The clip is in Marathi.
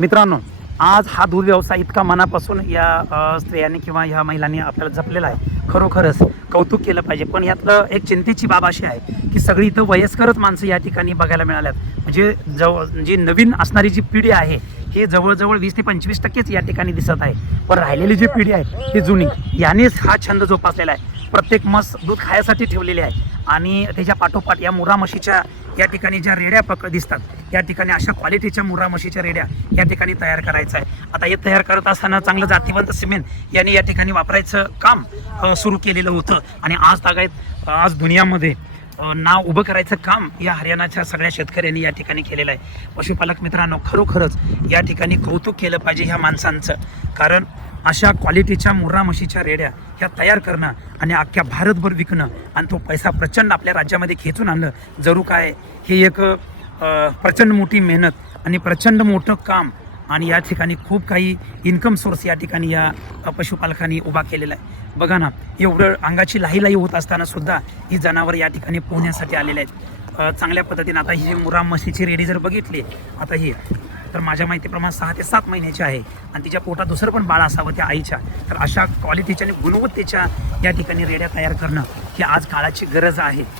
मित्रांनो आज हा दूध व्यवसाय इतका मनापासून या स्त्रियांनी किंवा ह्या महिलांनी आपल्याला जपलेला आहे. खरोखरच कौतुक केलं पाहिजे. पण यातलं एक चिंतेची बाब अशी आहे की सगळी इथं वयस्करच माणसं या ठिकाणी बघायला मिळाल्यात. म्हणजे जवळ जी नवीन असणारी जी पिढी आहे ही जवळजवळ वीस ते पंचवीस टक्केच या ठिकाणी दिसत आहे. पण राहिलेली जी पिढी आहे ही जुनी. यानेच हा छंद जोपासलेला आहे. प्रत्येक मस दूध खायसाठी ठेवलेली आहे. आणि त्याच्या पाठोपाठ या मुरा म्हशीच्या या ठिकाणी ज्या रेड्या पक दिसतात या ठिकाणी अशा क्वालिटीच्या मुर्रा म्हशीच्या रेड्या या ठिकाणी तयार करायचं आहे. आता हे तयार करत असताना चांगलं जातीवंत सिमेंट यांनी या ठिकाणी वापरायचं काम सुरू केलेलं होतं. आणि आज तागायत आज दुनियामध्ये नाव उभं करायचं काम या हरियाणाच्या सगळ्या शेतकऱ्यांनी या ठिकाणी केलेलं आहे. पशुपालक मित्रांनो खरोखरच या ठिकाणी कौतुक केलं पाहिजे ह्या माणसांचं. कारण अशा क्वालिटीच्या मुर्रा म्हशीच्या रेड्या ह्या तयार करणं आणि अख्ख्या भारतभर विकणं आणि तो पैसा प्रचंड आपल्या राज्यामध्ये खेचून आणणं जरूर काय हे एक प्रचंड मोठी मेहनत आणि प्रचंड मोठं काम आणि या ठिकाणी खूप काही इन्कम सोर्स या ठिकाणी या पशुपालकांनी उभा केलेला आहे. बघा ना एवढं अंगाची लाही लाही होत असताना सुद्धा ही जनावर या ठिकाणी पोहण्यासाठी आलेले आहेत. चांगल्या पद्धतीने आता ही मुरा म्हशीची रेडी जर बघितली आता ही तर माझ्या माहितीप्रमाणे सहा ते सात महिन्याची आहे. आणि तिच्या पोटात दुसरं पण बाळ असावं त्या आईच्या. तर अशा क्वालिटीच्या आणि गुणवत्तेच्या या ठिकाणी रेड्या तयार करणं ही आज काळाची गरज आहे.